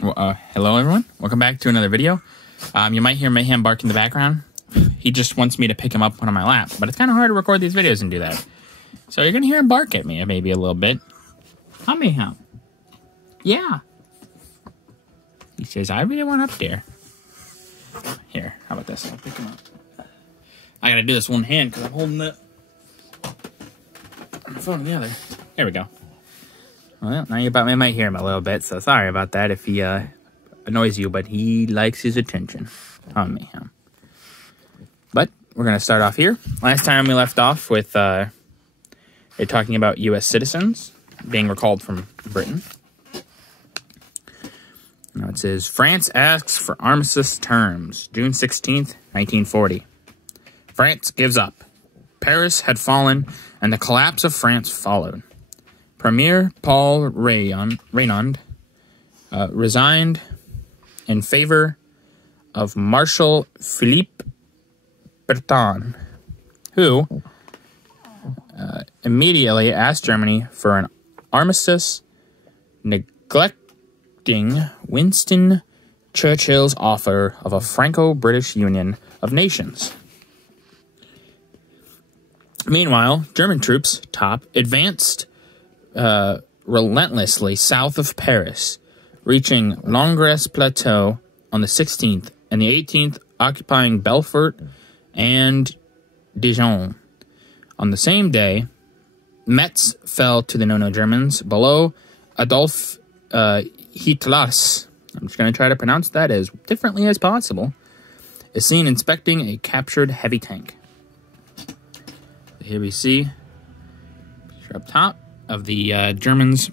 Hello everyone, welcome back to another video. You might hear Mayhem bark in the background. He just wants me to pick him up on my lap, but it's kind of hard to record these videos and do that. So you're going to hear him bark at me maybe a little bit. Huh, Mayhem? Yeah. He says, I really want up there. Here, how about this? I'll pick him up. I got to do this one hand because I'm holding the phone in the other. There we go. Well, now you might hear him a little bit, so sorry about that if he annoys you, but he likes his attention on me. But we're going to start off here. Last time we left off with it talking about U.S. citizens being recalled from Britain. Now it says, France asks for armistice terms, June 16th, 1940. France gives up. Paris had fallen, and the collapse of France followed. Premier Paul Reynaud resigned in favor of Marshal Philippe Pétain, who immediately asked Germany for an armistice, neglecting Winston Churchill's offer of a Franco-British Union of Nations. Meanwhile, German troops advanced relentlessly south of Paris, reaching Langres Plateau on the 16th, and the 18th occupying Belfort and Dijon. On the same day, Metz fell to the No-No Germans below Adolf Hitler's, I'm just going to try to pronounce that as differently as possible, is seen inspecting a captured heavy tank. Here we see, up top, of the Germans,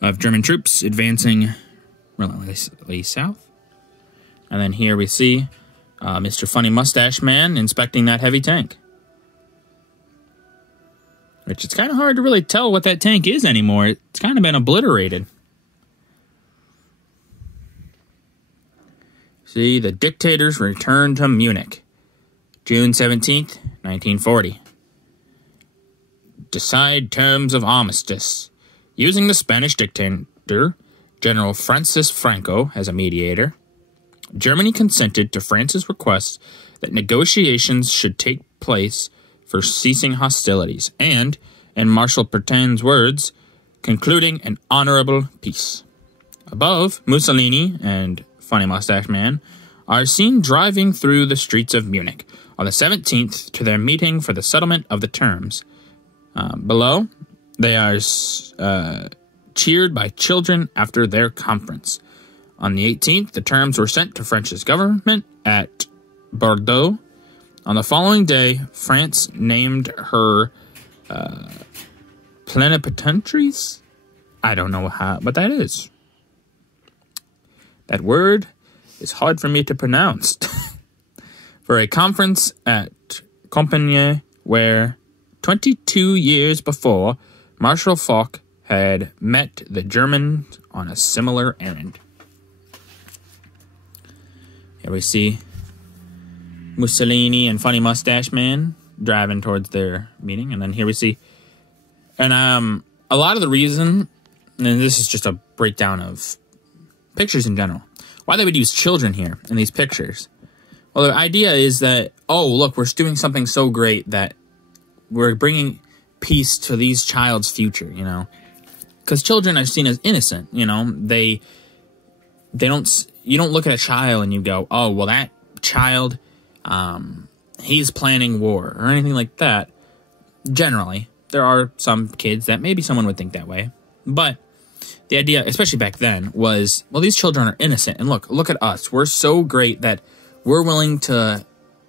of German troops advancing relentlessly south. And then here we see Mr. Funny Mustache Man inspecting that heavy tank. Which it's kind of hard to really tell what that tank is anymore. It's kind of been obliterated. See, the dictators returned to Munich, June 17th, 1940. Decide terms of armistice. Using the Spanish dictator, General Francis Franco, as a mediator, Germany consented to France's request that negotiations should take place for ceasing hostilities, and, in Marshal Petain's words, concluding an honorable peace. Above, Mussolini and Funny Mustache Man are seen driving through the streets of Munich on the 17th to their meeting for the settlement of the terms. Below, they are cheered by children after their conference. On the 18th, the terms were sent to France's government at Bordeaux. On the following day, France named her plenipotentiaries. I don't know what that is. That word is hard for me to pronounce. For a conference at Compiègne, where 22 years before, Marshal Foch had met the Germans on a similar errand. Here we see Mussolini and Funny Mustache Man driving towards their meeting. And then here we see, and a lot of the reason, and this is just a breakdown of pictures in general, why they would use children here in these pictures. Well, the idea is that, oh, look, we're doing something so great that we're bringing peace to these child's future, you know, because children are seen as innocent, you know, you don't look at a child and you go, oh, well, that child, he's planning war or anything like that. Generally, there are some kids that maybe someone would think that way, but the idea, especially back then, was, well, these children are innocent, and look at us. We're so great that we're willing to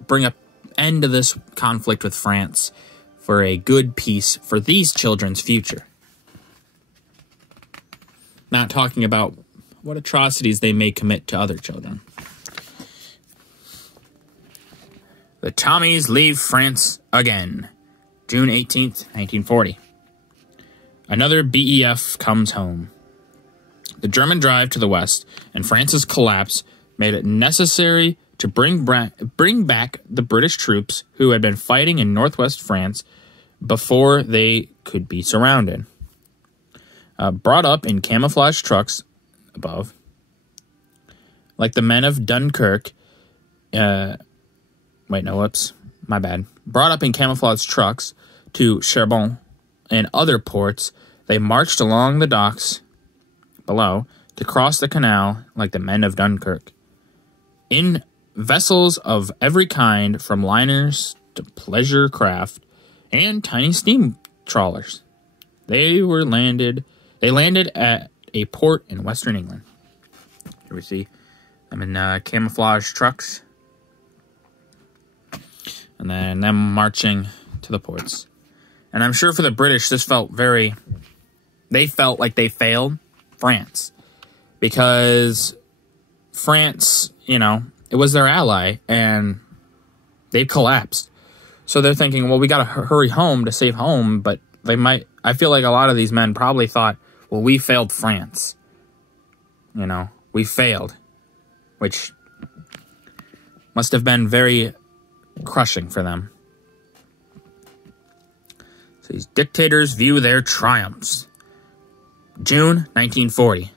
bring an end to this conflict with France for a good peace for these children's future. Not talking about what atrocities they may commit to other children. The Tommies leave France again. June 18th, 1940. Another BEF comes home. The German drive to the west and France's collapse made it necessary to bring back the British troops who had been fighting in northwest France before they could be surrounded. brought up in camouflage trucks above, like the men of Dunkirk. Wait, no, whoops, my bad. Brought up in camouflage trucks to Cherbourg and other ports, they marched along the docks below to cross the canal like the men of Dunkirk. In vessels of every kind, from liners to pleasure craft and tiny steam trawlers, they landed at a port in western England. Here we see them in camouflage trucks, and then them marching to the ports. And I'm sure for the British, this felt very... They felt like they failed France. Because France, you know, it was their ally, and they collapsed. So they're thinking, well, we got to hurry home to save home, but they might... I feel like a lot of these men probably thought, well, we failed France. You know, we failed. Which must have been very crushing for them. So these dictators view their triumphs. June 1940.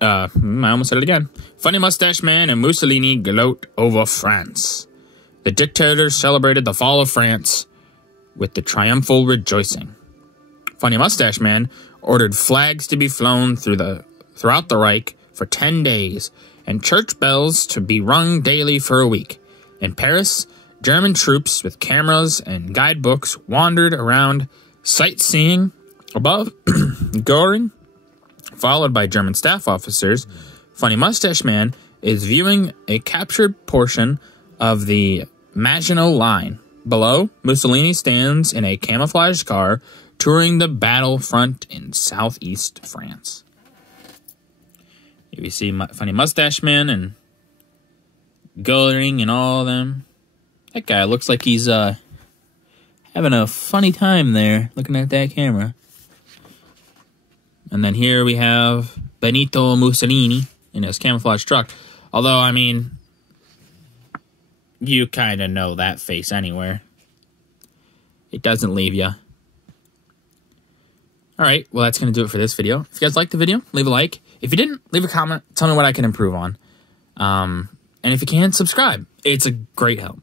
I almost said it again. Funny Mustache Man and Mussolini gloat over France. The dictators celebrated the fall of France with the triumphal rejoicing. Funny Mustache Man ordered flags to be flown throughout the Reich for 10 days, and church bells to be rung daily for a week. In Paris, German troops with cameras and guidebooks wandered around sightseeing above Goring, followed by German staff officers. Funny Mustache Man is viewing a captured portion of the Maginot Line. Below, Mussolini stands in a camouflage car touring the battlefront in southeast France. Here we see Funny Mustache Man and Goring and all of them. That guy looks like he's having a funny time there looking at that camera. And then here we have Benito Mussolini in his camouflage truck. Although, I mean, you kind of know that face anywhere. It doesn't leave you. Alright, well, that's going to do it for this video. If you guys liked the video, leave a like. If you didn't, leave a comment. Tell me what I can improve on. And if you can, subscribe. It's a great help.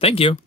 Thank you.